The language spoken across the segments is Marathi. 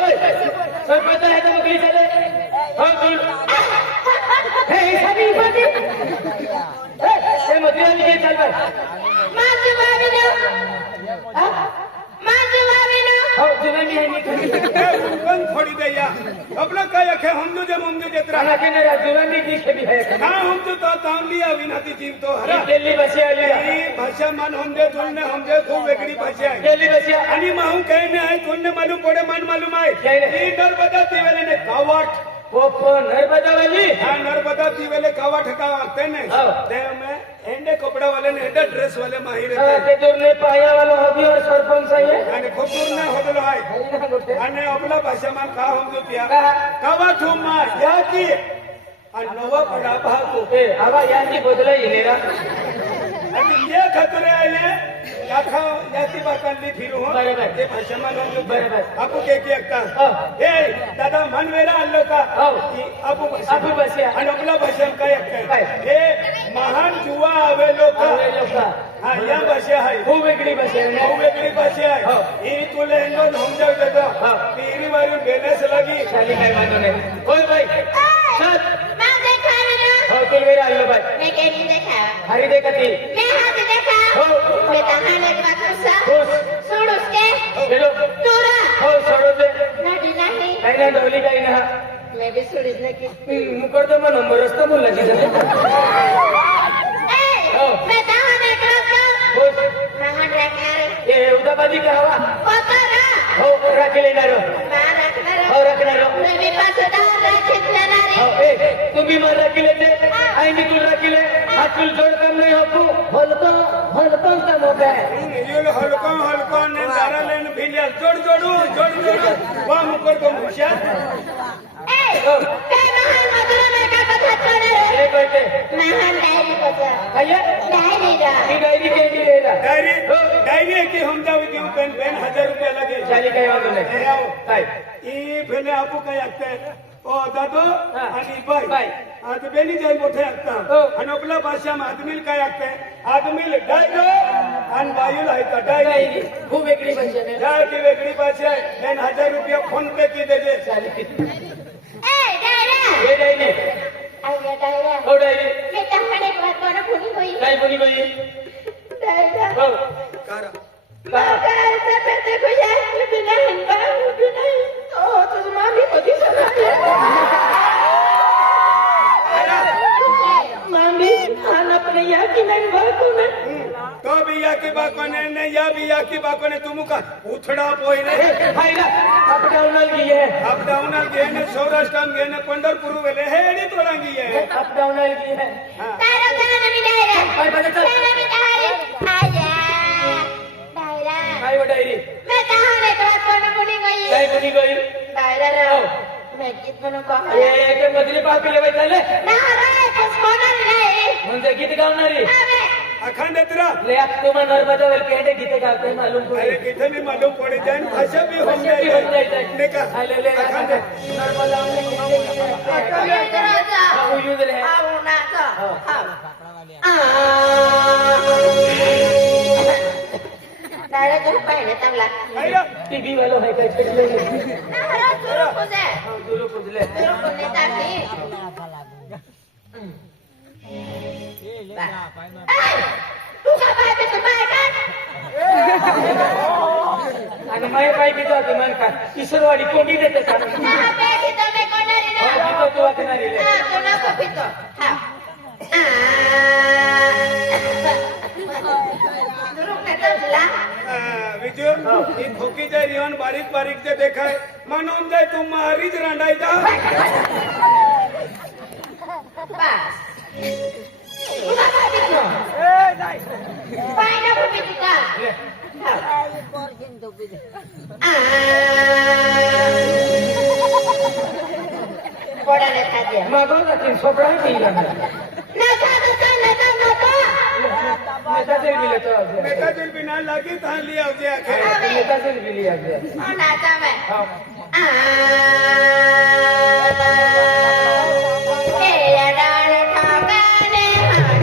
ओए सब पता है तो बकरी चले हो तुम हे सभी बातें ए मदिरानी के चल भाई मान जवाब ना मान जवाब ना हो जुलानी है नहीं कौन थोड़ी दे या अपना काय खे हम जो जब हम जो जतरा खाना के मेरा जुलानी की भी है हां हम तो ताम लिया विनाती जीव तो हरा दिल्ली बसे आली ही भाषा मान हम जे तुलने हम जे खूप वेगळी भाषा आहे दिल्ली बसे आणि माहू काही नाही आहे तुलने मालूम पडे मान मालूम आहे ही नर्मदा तीवेले ने कावाट वो नर्मदा वाली हां नर्मदा तीवेले कावाट का आते ने ते में एंडे कपड़ा वाले ने एंडे ड्रेस वाले माहिर हां ते दूरने पाया वाला हबी और सरपंच आहे आणि खूप दूर नाही होदलो आहे आणि आपला भाषा मान का हम जो त्या कावाट हो मा या की आणि नवा पडा भातो ए आवा याची बदला येलेरा आणि ये खतरे आले याखा याती बाकांनी फिरू हो बरोबर ते भाषा मान जो बरोबर आपू के की एकता ए दादा मन वेरा आलो का की आपू बसे आणि आपला भाषा काय एकता हे महान जुवा आवे लोक हा या भाषा आहे खूप वेगळी भाषा आहे खूप वेगळी भाषा आहे ही तुला हेंडो समजाव देतो ती मारून गेल्यास लागी खाली काय मानू नाही ओय बाई चल मैं देखा ना हो तुल वेरा आलो बाई मैं कैसी देखा हरी देखती मैं हाथ देखा मैं तहाने बाकुसा सुन उसके हेलो तोरा हो सोडो दे नडी नहीं काही ना डवली काही ना मैं भी सुड़ीस ने की मुकरदमा नंबर रस्ता बोल लगी जने मैं तहाने बाकुसा हो महान रखणार ए उदाबादी का हवा कोतरा हो राखले ना रो मैं रखणार हो रखणार मैं भी पासदार रखणार हो ए तुम्ही मला राखले ते आई मी तुला राखले हात तुल जोड काम नाही हो हलको हलको का मोठा आहे ये हलको ने दारा लेन भिलिया जोड़ वा मुकर को मुशिया काय महान मधुरा में का कथा करे ए बेटे महान डायरी बजा आया डायरी रा ही डायरी के लिए लेला डायरी की हम जाऊ देऊ पेन 1000 रुपया लगे चाली काही वांदो नाही आओ काय ई भेले आपू काय लागते ओ दादो आणि बाई बाई. आता बेनी जाई मोठे लागता आणि आपला भाषा में आदमील काय लागते आदमील डायरो आणि बायूल आहे का डायरी डायरी खूप वेगळी भाषा आहे डाय की वेगळी भाषा आहे 1000 रुपया फोन पे की देजे चाली ए डायरा ए डायरी आया डायरा हो डायरी मैं तहाने बात कोना कोनी होई काय कोणी कोणी डायरा हो कारा काय से पेटे को जाए बिना हंबा बिना ओ तो मामी होती सना मामी खाना अपने या की नहीं बात होना तो भी या की बाकोने ने या भी या की बाकोने तुम का उथड़ा पोई रे फायदा अप डाउन की है अप डाउन गेने सौराष्ट्र गेने पंढरपूर वेले हेडी तोडांगी है अप डाउन की है तारा गाना नहीं डायरा काय बजे चल तारा भी डायरा आया डायरा काय वो डायरी मैं तहाने बात कोना कोनी गई काय कोणी गई डायरा रा मैं कितना कहा ए के मधली पापी लेवे चाले ना रे कुछ कोना नहीं म्हणजे गीत गावणारी अबे अखंड तेरा ले आप तुम्हा नर्मदा वेल केंडे गीत गाते मालूम अरे पड़े किथे भी मालूम पड़े जाए भाषा भी हो जाए ने का ले ले अखंड नर्मदा में ये राजा वो यूज रहे आओ ना का डायरा जो पाहिजे चांगला आइरा टीवी वालो है काय छेडले ना सुरू कुजे दुलो पुजले सुरू कुने ताकी तू का बाय पे बाय का आणि माय पाय बी जाते मन का किशोरवाडी कोंडी देते का ना पे की तुम्ही कोणारी ना गीत तू वाकणारी ले हा तो ना को पितो हा सुरू केतला विजय ही खोकी जाय रिहन बारीक बारीक जे देखाय मानून जाय तू मारीच रांडाय जा बस तू का बाय पितो पाय ना को पितो का कोणाला खाद्य मागो जाते सोपडा नाही लागला नका नका नका नका नेता से मिले तो आज बेटा दिल बिना लगी ता लिया जे आखे नेता से मिली आज नाचा मैं हां तेरा डाल ठाकने हाना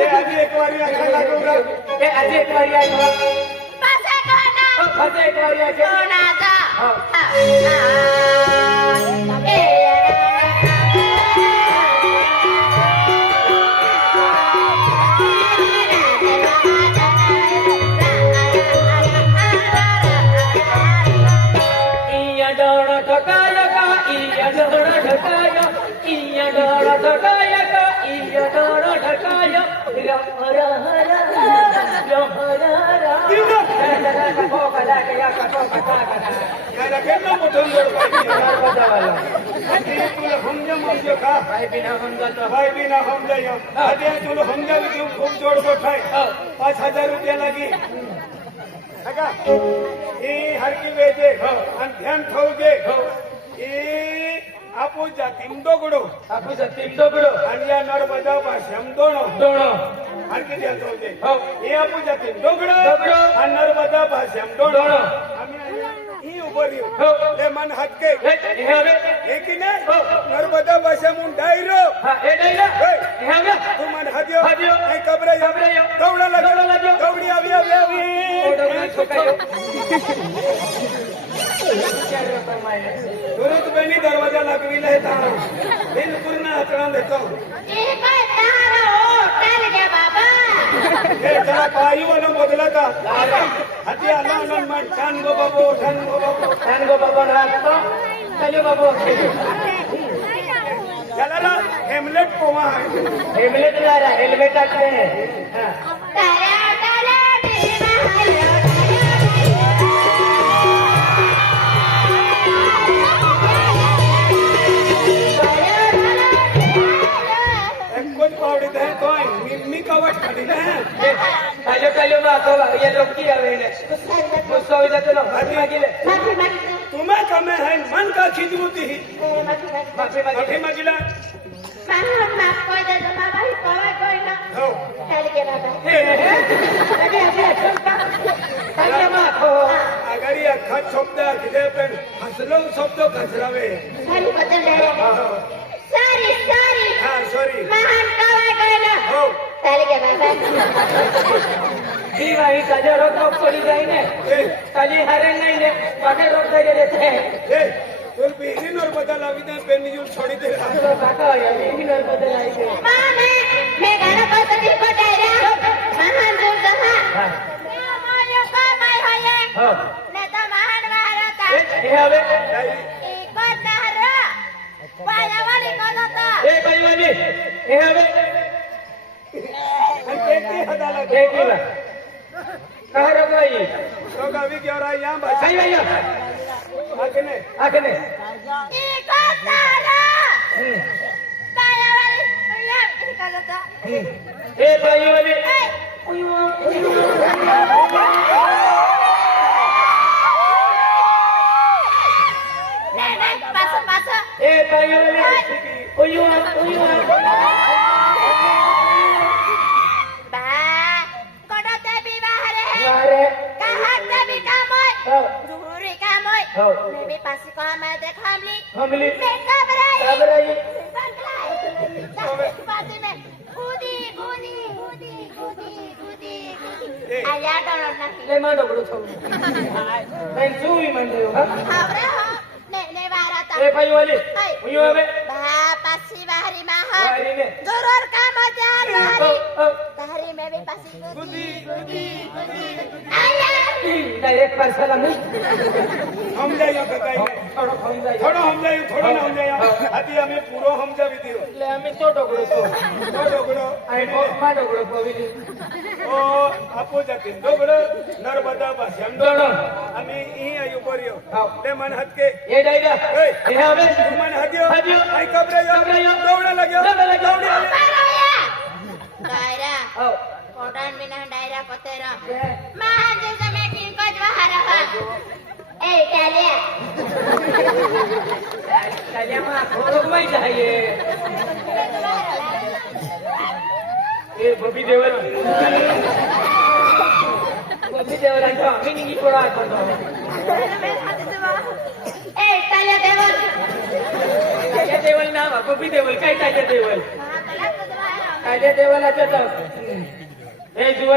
એ આજે એકવાર આખા લાગો રા એ આજે એક વાર આવ્યો પાસે કોના આજે એક વાર આવ્યો કોના જા એ ઈયા ડોળો ઠકાય કા ઈયા ડોળો ઠકાય ઈયા ડોળો ઠકાય કા ઈયા ડોળો ઠકાય રમ રમ યાર કેટલો મોટો ગોળ ભાઈ તું સમજો મજો કા ભાઈ બિના સમજાતો ભાઈ બી ના સમજાયો આજે તું સમજાવી દઉં ખૂબ જોડતો થાય 5000 રૂપિયા લાગી કાકા એ હરકી વેજે અને ધ્યાન થવું જે એ આપો જાતિમ દોગડો આપું સતીમ દોગડો અન્યા નર બજાવ ભાષામ દોણો દોણો હરકી ધ્યાન થવું જે હો. એ આપો જાતિમ દોગડો દોગડો. અને નર બજાવ ભાષામ દોણો દોણો. અમે ઈ ઉભો રહ્યો હો. એ મન હાથ કે એ હવે એકી ને હો. નર્મદા ભાષામ હું ડાયરો હા એ ડાયરા હે. એ હવે તું મન હાદ્યો હાદ્યો. એ કબરાયો કબરાયો. દોવડા દોવડા લાગ્યો લાગ્યો. દોવડી આવી આવી ઓડો આવી છોકાયો तुरंत बेनी दरवाजा लगवी लेता बिल्कुल ना हथड़ा देता हूँ એ કોઈ તારો હોટલ કે બાબા ये जरा पाई वाला बदला था हती आना आनंद मन ठान गो बाबू ध्यान गो बाबा राखतो चलो बाबू चला ना हेमलेट पोवा है हेलमेट ला रहा हेलमेट आते हैं हाँ. તારા તારા દિલમાં एक कुछ पावड़ी दे तो मिम्मी कवट खड़ी ना चलो मैं आता हूँ ये लोग की आवे ने गुस्सा हो जाते ना माफी मांगी ले માફી માંગી तुम्हें कमे है मन का खिदमती ही માફી માંગી माफी मांगी अभी मगिला મારું માફ કરી દેજો બાબા કોઈ ના हो ચાલ કે બાબા चलो माफो अगर ये खत शब्द खिदे पे हसलो शब्द खसरावे સારી બદલ દે સારી સારી हाँ सॉरी મહાન કવાય કોઈ ના हो ચાલ કે બાબા ઈ ભાઈ કાજો રોક રોક પડી જાય ને ए કાજી હારે નહીં ને પાકે રોક થઈ જાય છે ए तुल बीरी नर बदल अभी तक पेन निजुल छोड़ी दे रहा તો કાકા યાર ઈ નર બદલાઈ છે માને મે ગાનો પસંદી પટાયરા મહાન જોગા હા મે મોયો કમાય હોયે હા ને તો મહાન મહારાતા એ હવે ઈ કોતારો પાયાવાળી કોલતા એ ભાઈવાની એ હવે पेटी हदा लगे એક વાર કહા રો ભાઈ तो अभी क्या रहा यहाँ बस ભાઈ ભાઈ आखने આખને ઈ કોતારો પાયાવાળી યા ઈ કોલતા એ ભાઈવાની પાછો પાછો એ ભાઈવાની ઉયુઆ બા કોડો તે બી બહારે મારે કહાત તે બી કામ હોય હા જુરી કામ હોય હા મે બી પાછી કામ દે ખામલી હમલી મે કબરાઈ કબરાઈ પાછી મે કૂદી આયા ડરો નથી લે માં ડોકડો છો મેં જોઈ મંડ્યો હા આવરે હો ને વારાતા એ ભાઈવાની ઉયુ હવે બા પાછી વાહરી માં હા વારીને જરૂર કામ ત્યાર વાહરી ઓ તારી મે બી પાછી गुदी આયા ડાયરેક્ટ પાછલા મું हम जाइयो ककाई થોડો સમજાય थोड़ो हम जाइयो थोड़ो ना हम जाइयो अभी हमें पूरो हम जावी दियो એટલે અમે તો ડોકડો છો तो डोगड़ो આઈ માં ડોકડો પોવીલી ओ आपो जाती डोगड़ो नर्मदा भाषाम ડોણો हमें ई आयु परियो हाँ। ले मन हट के એ ડાયરા ए એ હવે तू मन हटियो हटियो। आई कबरायो कबरायो। दौड़ा लग्यो दौड़ा लग्यो। दौड़ी आले। દાયરા ઓ કોડાન વિના દાયરા કોતેરા મહાન જે તમે કિંકો જ વહાર હા એ ચાલ્યા કાલિયામાં થોડો કમાઈ જાય એ બબી દેવલ આજો મિની કોડા કરતો એ ચાલ્યા દેવલ કાલિયા દેવલ ના બબી દેવલ કઈ કાલિયા દેવલ મહાકલા તો વહાર કાયદે દેવાલા જતા એ